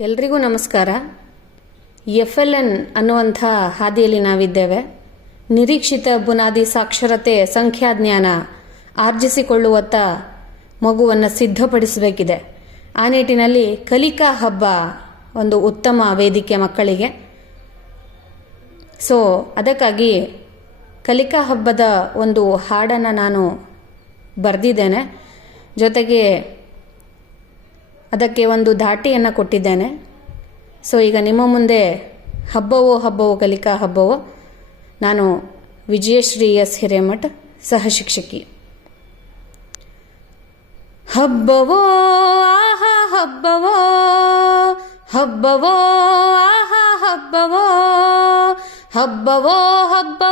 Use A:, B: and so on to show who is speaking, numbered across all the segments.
A: ಎಲ್ರಿಗೂ ನಮಸ್ಕಾರ. F L N ಅನ್ನುವಂಥ ಹಾದಿಯಲ್ಲಿ ನಾವಿದ್ದೇವೆ. ನಿರೀಕ್ಷಿತ ಬುನಾದಿ ಸಾಕ್ಷರತೆ ಸಂಖ್ಯಾಜ್ಞಾನ ಆರ್ಜಿಸಿಕೊಳ್ಳುವತ್ತ ಮಗುವನ್ನು ಸಿದ್ಧಪಡಿಸಬೇಕಿದೆ. ಆ ನಿಟ್ಟಿನಲ್ಲಿ ಕಲಿಕಾ ಹಬ್ಬ ಒಂದು ಉತ್ತಮ ವೇದಿಕೆ ಮಕ್ಕಳಿಗೆ. ಸೊ, ಅದಕ್ಕಾಗಿ ಕಲಿಕಾ ಹಬ್ಬದ ಒಂದು ಹಾಡನ್ನು ನಾನು ಬರೆದಿದ್ದೇನೆ. ಜೊತೆಗೆ ಅದಕ್ಕೆ ಒಂದು ಧಾಟಿಯನ್ನು ಕೊಟ್ಟಿದ್ದೇನೆ. ಸೊ ಈಗ ನಿಮ್ಮ ಮುಂದೆ ಹಬ್ಬವೋ ಹಬ್ಬವೋ, ಕಲಿಕಾ ಹಬ್ಬವೋ, ನಾನು ವಿಜಯಶ್ರೀ ಎಸ್ ಹಿರೇಮಠ ಸಹ ಶಿಕ್ಷಕಿ ಹಬ್ಬವೋ, ಆಹಾ, ಹಬ್ಬವೋ ಹಬ್ಬವೋ, ಆಹಾ, ಹಬ್ಬವೋ ಹಬ್ಬವೋ ಹಬ್ಬವೋ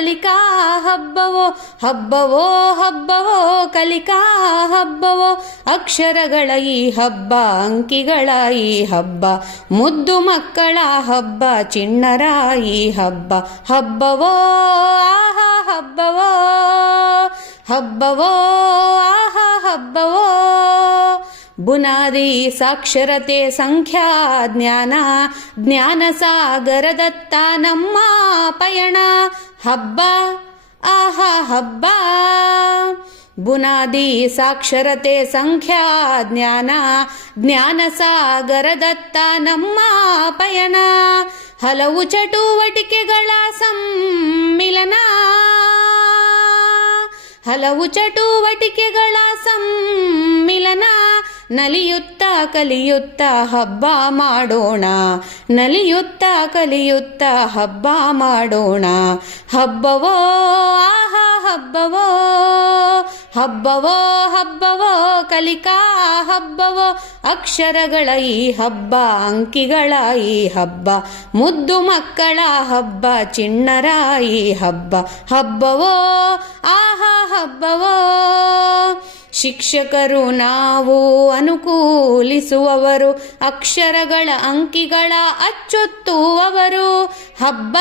A: ಕಲಿಕಾ ಹಬ್ಬವೋ ಹಬ್ಬವೋ ಹಬ್ಬವೋ, ಕಲಿಕಾ ಹಬ್ಬವೋ. ಅಕ್ಷರಗಳ ಈ ಹಬ್ಬ, ಅಂಕಿಗಳ ಈ ಹಬ್ಬ, ಮುದ್ದು ಮಕ್ಕಳ ಹಬ್ಬ, ಚಿಣ್ಣರ ಈ ಹಬ್ಬ. ಹಬ್ಬವೋ, ಆಹಾ, ಹಬ್ಬವೋ. ಹಬ್ಬವೋ, ಆಹಾ, ಹಬ್ಬವೋ. ಬುನಾದಿ ಸಾಕ್ಷರತೆ ಸಂಖ್ಯಾ ಜ್ಞಾನ ಜ್ಞಾನ ಸಾಗರದತ್ತ ನಮ್ಮ ಪಯಣ. ಹಬ್ಬ, ಆಹಾ ಹಬ್ಬ. ಬುನಾದಿ ಸಾಕ್ಷರತೆ ಸಂಖ್ಯಾ ಜ್ಞಾನ ಜ್ಞಾನ ಸಾಗರದತ್ತ ನಮ್ಮ ಪಯಣ. ಹಲವು ಚಟುವಟಿಕೆಗಳ ಸಮ್ಮಿಲನ. ಹಲವು ಚಟುವಟಿಕೆಗಳ ಸಮ್ಮಿಲನ. ನಲಿಯುತ್ತ ಕಲಿಯುತ್ತ ಹಬ್ಬ ಮಾಡೋಣ. ನಲಿಯುತ್ತ ಕಲಿಯುತ್ತ ಹಬ್ಬ ಮಾಡೋಣ. ಹಬ್ಬವೋ, ಆಹಾ, ಹಬ್ಬವೋ. ಹಬ್ಬವೋ ಹಬ್ಬವೋ, ಕಲಿಕಾ, ಹಬ್ಬವೋ. ಅಕ್ಷರಗಳ ಈ ಹಬ್ಬ, ಅಂಕಿಗಳ ಈ ಹಬ್ಬ. ಮುದ್ದು ಮಕ್ಕಳ ಹಬ್ಬ, ಚಿಣ್ಣರ ಈ ಹಬ್ಬ. ಹಬ್ಬವೋ, ಆಹಾ, ಹಬ್ಬವೋ. ಶಿಕ್ಷಕರು ನಾವು ಅನುಕೂಲಿಸುವವರು, ಅಕ್ಷರಗಳ ಅಂಕಿಗಳ ಅಚ್ಚೊತ್ತುವವರು. ಹಬ್ಬ,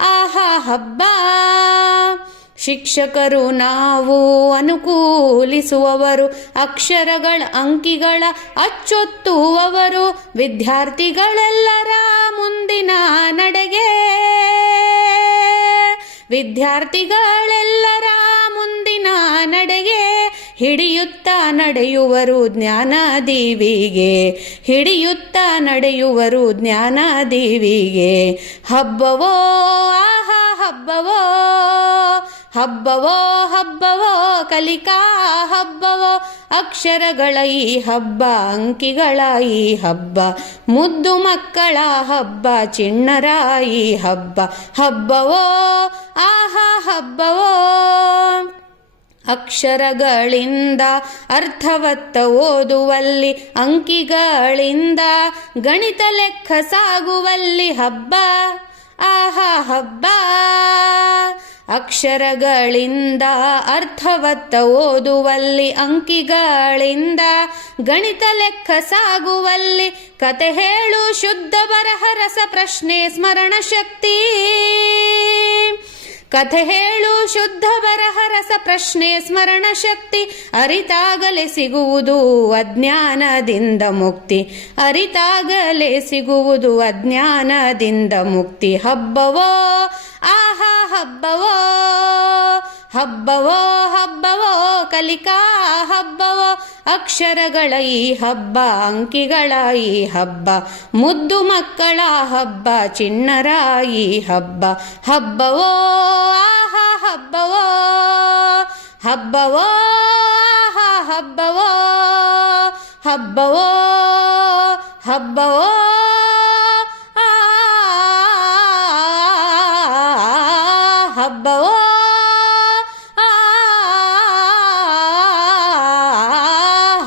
A: ಆಹಾ ಹಬ್ಬ. ಶಿಕ್ಷಕರು ನಾವು ಅನುಕೂಲಿಸುವವರು, ಅಕ್ಷರಗಳ ಅಂಕಿಗಳ ಅಚ್ಚೊತ್ತುವವರು. ವಿದ್ಯಾರ್ಥಿಗಳೆಲ್ಲರ ಮುಂದಿನ ನಡೆಗೆ, ವಿದ್ಯಾರ್ಥಿಗಳೆಲ್ಲರ ಮುಂದಿನ ನಡೆಗೆ ಹಿಡಿಯುತ್ತಾ ನಡೆಯುವರು ಜ್ಞಾನ ದೇವಿಗೆ ಹಿಡಿಯುತ್ತಾ ನಡೆಯುವರು ಜ್ಞಾನ ದೇವಿಗೆ ಹಬ್ಬವೋ, ಆಹಾ, ಹಬ್ಬವೋ ಹಬ್ಬವೋ ಹಬ್ಬವೋ. ಕಲಿಕಾ ಹಬ್ಬವ. ಅಕ್ಷರಗಳ ಈ ಹಬ್ಬ, ಅಂಕಿಗಳ ಈ ಹಬ್ಬ. ಮುದ್ದು ಮಕ್ಕಳ ಹಬ್ಬ, ಚಿಣ್ಣರ ಈ ಹಬ್ಬ. ಹಬ್ಬವೋ, ಆಹಾ, ಹಬ್ಬವೋ. ಅಕ್ಷರಗಳಿಂದ ಅರ್ಥವತ್ತ ಓದುವಲ್ಲಿ, ಅಂಕಿಗಳಿಂದ ಗಣಿತ ಲೆಕ್ಕ ಸಾಗುವಲ್ಲಿ ಹಬ್ಬ. ಆಹಾ, ಹಬ್ಬ. ಅಕ್ಷರಗಳಿಂದ ಅರ್ಥವತ್ತ ಓದುವಲ್ಲಿ ಅಂಕಿಗಳಿಂದ ಗಣಿತ ಲೆಕ್ಕ ಸಾಗುವಲ್ಲಿ ಕತೆ ಹೇಳು ಶುದ್ಧ ಬರಹ ರಸ ಪ್ರಶ್ನೆ ಸ್ಮರಣ ಶಕ್ತಿ. ಕಥೆ ಹೇಳು ಶುದ್ಧ ಬರಹ ರಸ ಪ್ರಶ್ನೆ ಸ್ಮರಣ ಶಕ್ತಿ. ಅರಿತಾಗಲೇ ಸಿಗುವುದು ಅಜ್ಞಾನದಿಂದ ಮುಕ್ತಿ. ಅರಿತಾಗಲೇ ಸಿಗುವುದು ಅಜ್ಞಾನದಿಂದ ಮುಕ್ತಿ. ಹಬ್ಬವೋ ಹಬ್ಬವೋ ಹಬ್ಬವೋ ಹಬ್ಬವೋ, ಕಲಿಕಾ ಹಬ್ಬವೋ, ಅಕ್ಷರಗಳ ಈ ಹಬ್ಬ, ಅಂಕಿಗಳ ಈ ಹಬ್ಬ, ಮುದ್ದು ಮಕ್ಕಳ ಹಬ್ಬ, ಚಿಣ್ಣರ ಈ ಹಬ್ಬ, ಹಬ್ಬವೋ, ಆಹಾ, ಹಬ್ಬವೋ ಹಬ್ಬವೋ, ಆಹಾ, ಹಬ್ಬವೋ ಹಬ್ಬವೋ ಹಬ್ಬವೋ ಹಬ್ಬವೋ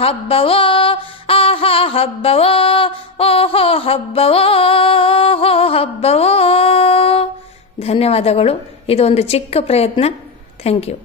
A: ಹಬ್ಬವೋ ಆಹಾ ಹಬ್ಬವೋ ಓಹೋ ಹಬ್ಬವೋ ಓಹೋ ಹಬ್ಬವೋ ಧನ್ಯವಾದಗಳು ಇದೊಂದು ಚಿಕ್ಕ ಪ್ರಯತ್ನ ಥ್ಯಾಂಕ್ ಯು